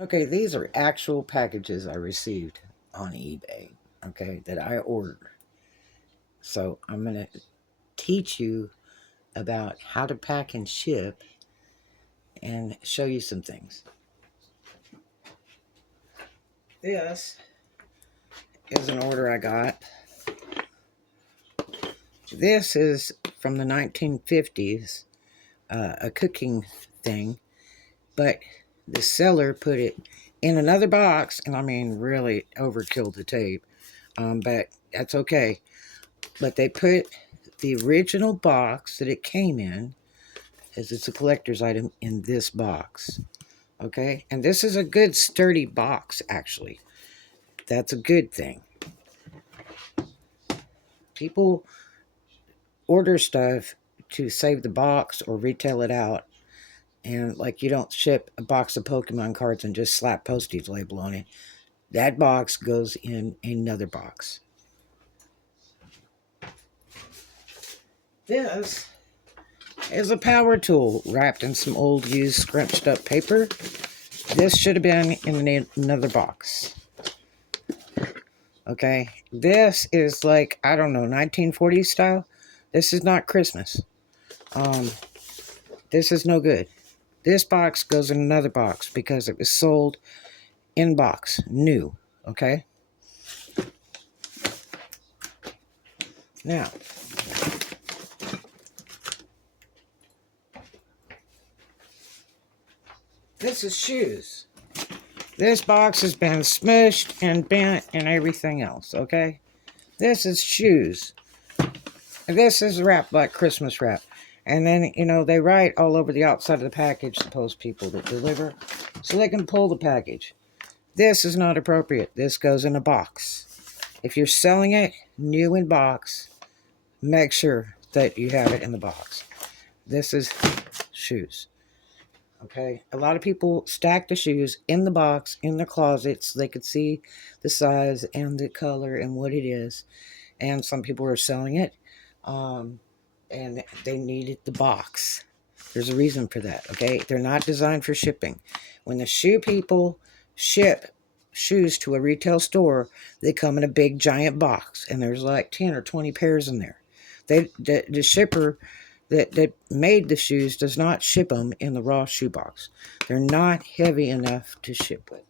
Okay, these are actual packages I received on eBay, okay, that I ordered. So I'm going to teach you about how to pack and ship and show you some things. This is an order I got. This is from the 1950s, a cooking thing, but the seller put it in another box, and I mean, really overkilled the tape, but that's okay. But they put the original box that it came in, as it's a collector's item, in this box. Okay, and this is a good sturdy box, actually. That's a good thing. People order stuff to save the box or retail it out, and like, you don't ship a box of Pokemon cards and just slap postage label on it. That box goes in another box. This is a power tool wrapped in some old used scrunched up paper. This should have been in another box. Okay, this is like, I don't know, 1940s style. This is not Christmas. Um, this is no good. This box goes in another box because it was sold in box, new. Okay. Now, this is shoes. This box has been smushed and bent and everything else. Okay. This is shoes. This is wrapped like Christmas wrap. And then, they write all over the outside of the package, suppose people that deliver, so they can pull the package. This is not appropriate. This goes in a box. If you're selling it new in box, make sure that you have it in the box. This is shoes. Okay? A lot of people stack the shoes in the box, in their closets, so they could see the size and the color and what it is. And some people are selling it. And they needed the box. There's a reason for that, okay? They're not designed for shipping. When the shoe people ship shoes to a retail store, they come in a big giant box, and there's like 10 or 20 pairs in there. The shipper that made the shoes does not ship them in the raw shoe box. They're not heavy enough to ship with.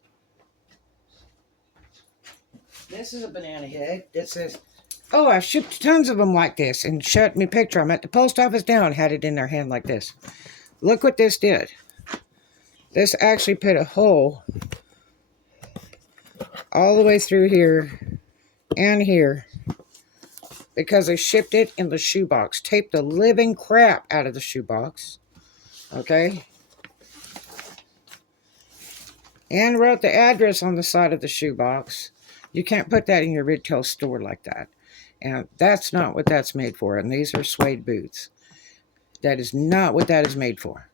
This is a banana head that says, "Oh, I shipped tons of them like this," and showed me a picture. I'm at the post office now and had it in their hand like this. Look what this did. This actually put a hole all the way through here and here because they shipped it in the shoebox. Taped the living crap out of the shoebox. Okay? And wrote the address on the side of the shoebox. You can't put that in your retail store like that. And that's not what that's made for. And these are suede boots. That is not what that is made for.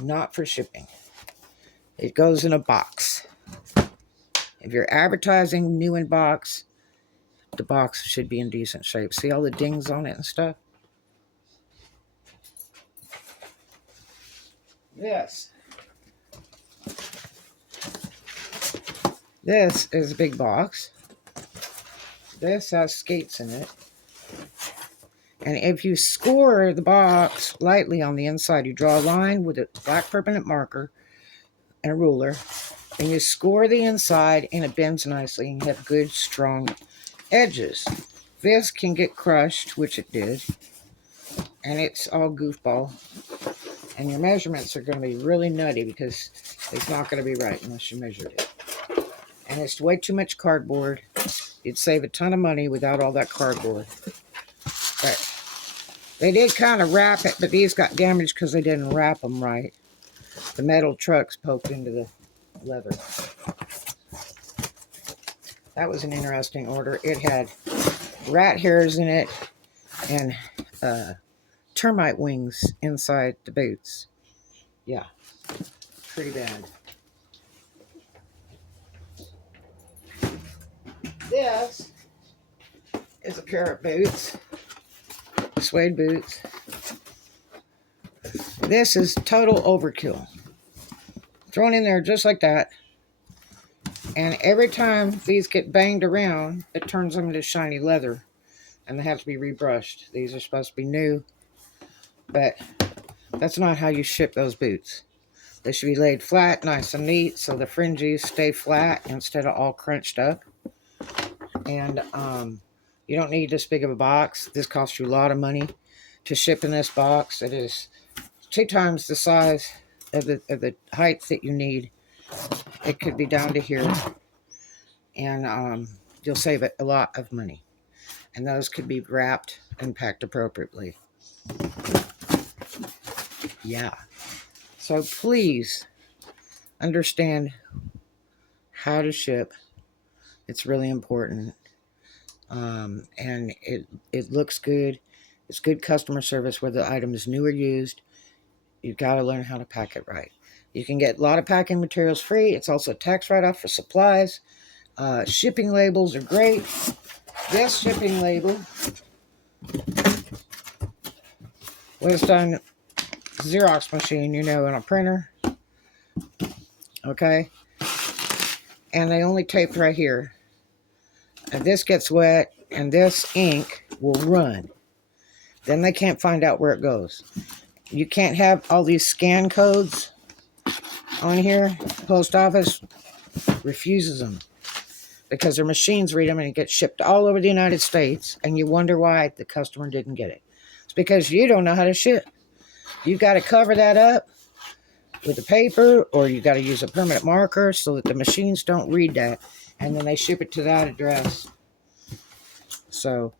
Not for shipping. It goes in a box. If you're advertising new in box, the box should be in decent shape. See all the dings on it and stuff? This. This is a big box. This has skates in it. And if you score the box lightly on the inside, you draw a line with a black permanent marker and a ruler, and you score the inside, and it bends nicely, and you have good, strong edges. This can get crushed, which it did, and it's all goofball. And your measurements are going to be really nutty because it's not going to be right unless you measured it. And it's way too much cardboard. You'd save a ton of money without all that cardboard. But they did kind of wrap it, but these got damaged because they didn't wrap them right. The metal trucks poked into the leather. That was an interesting order. It had rat hairs in it and termite wings inside the boots. Yeah, pretty bad. This is a pair of boots, suede boots. This is total overkill. thrown in there just like that. And every time these get banged around, it turns them into shiny leather. And they have to be rebrushed. These are supposed to be new. But that's not how you ship those boots. They should be laid flat, nice and neat, so the fringes stay flat instead of all crunched up. And you don't need this big of a box. This costs you a lot of money to ship in this box. It is 2 times the size of the height that you need. It could be down to here. And you'll save a lot of money. And those could be wrapped and packed appropriately. Yeah. So please understand how to ship. It's really important. And it looks good. It's good customer service whether the item is new or used. You've got to learn how to pack it right. You can get a lot of packing materials free. It's also a tax write-off for supplies. Shipping labels are great. This shipping label was done Xerox machine, on a printer. Okay. And they only taped right here. If this gets wet and this ink will run, then they can't find out where it goes. You can't have all these scan codes on here. The post office refuses them because their machines read them and it gets shipped all over the United States, and you wonder why the customer didn't get it. It's because you don't know how to ship. You've got to cover that up with the paper, or you got to use a permanent marker so that the machines don't read that, and then they ship it to that address. So,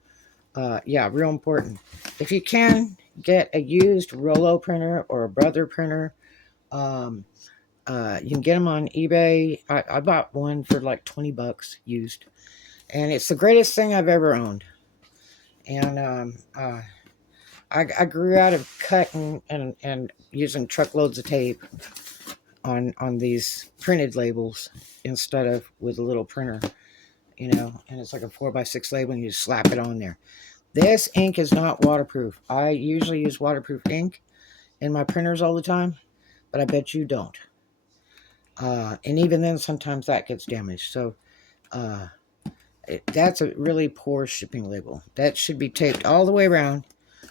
yeah, real important. If you can, get a used Rollo printer or a Brother printer. You can get them on eBay. I bought one for like $20 used, and it's the greatest thing I've ever owned. And I grew out of cutting and using truckloads of tape on these printed labels instead of with a little printer, and it's like a 4x6 label and you just slap it on there. This ink is not waterproof. I usually use waterproof ink in my printers all the time, but I bet you don't. And even then, sometimes that gets damaged. So that's a really poor shipping label. That should be taped all the way around.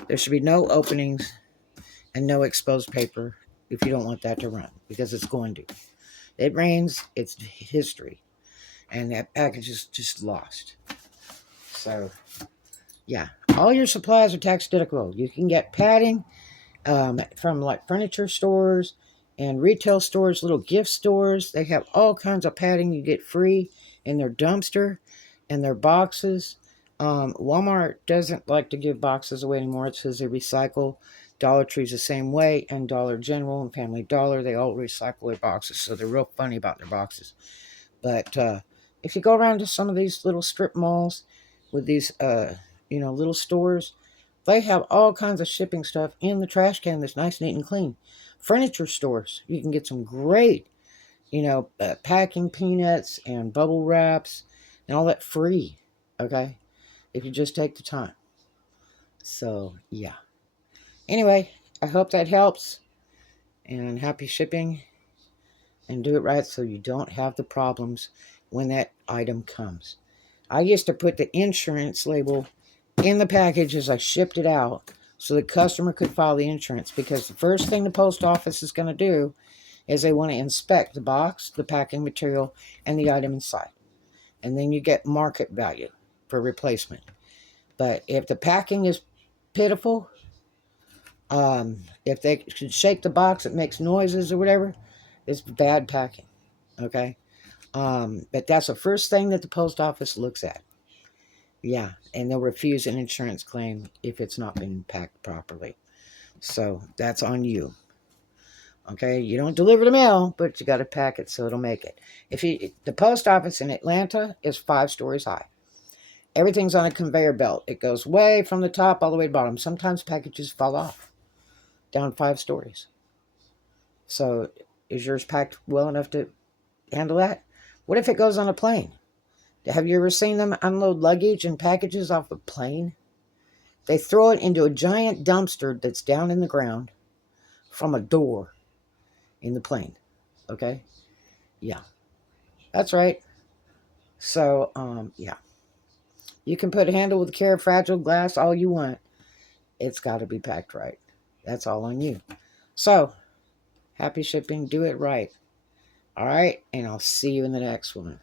There should be no openings and no exposed paper if you don't want that to run, because it's going to. It rains, it's history. And that package is just lost. So, yeah. All your supplies are tax deductible. You can get padding from like furniture stores and retail stores, little gift stores. They have all kinds of padding you get free in their dumpster and their boxes. Walmart doesn't like to give boxes away anymore. It says they recycle. Dollar Tree's the same way, and Dollar General and Family Dollar, they all recycle their boxes, so they're real funny about their boxes. But if you go around to some of these little strip malls with these, little stores, they have all kinds of shipping stuff in the trash can that's nice, neat, and clean. Furniture stores, you can get some great, packing peanuts and bubble wraps and all that free, okay, if you just take the time. So, yeah. Anyway, I hope that helps, and happy shipping, and do it right so you don't have the problems when that item comes. I used to put the insurance label in the package as I shipped it out so the customer could file the insurance, because the first thing the post office is going to do is they want to inspect the box, the packing material, and the item inside. And then you get market value for replacement. But if the packing is pitiful, if they should shake the box, it makes noises or whatever, it's bad packing, okay? But that's the first thing that the post office looks at. Yeah, and they'll refuse an insurance claim if it's not been packed properly. So that's on you. Okay, you don't deliver the mail, but you got to pack it so it'll make it. The post office in Atlanta is 5 stories high. Everything's on a conveyor belt. It goes way from the top all the way to the bottom. Sometimes packages fall off down 5 stories. So is yours packed well enough to handle that? What if it goes on a plane? Have you ever seen them unload luggage and packages off a plane? They throw it into a giant dumpster that's down in the ground from a door in the plane. Okay? Yeah. That's right. So, yeah. You can put a handle with care of fragile glass all you want. It's got to be packed right. That's all on you. So, happy shipping. Do it right. All right. And I'll see you in the next one.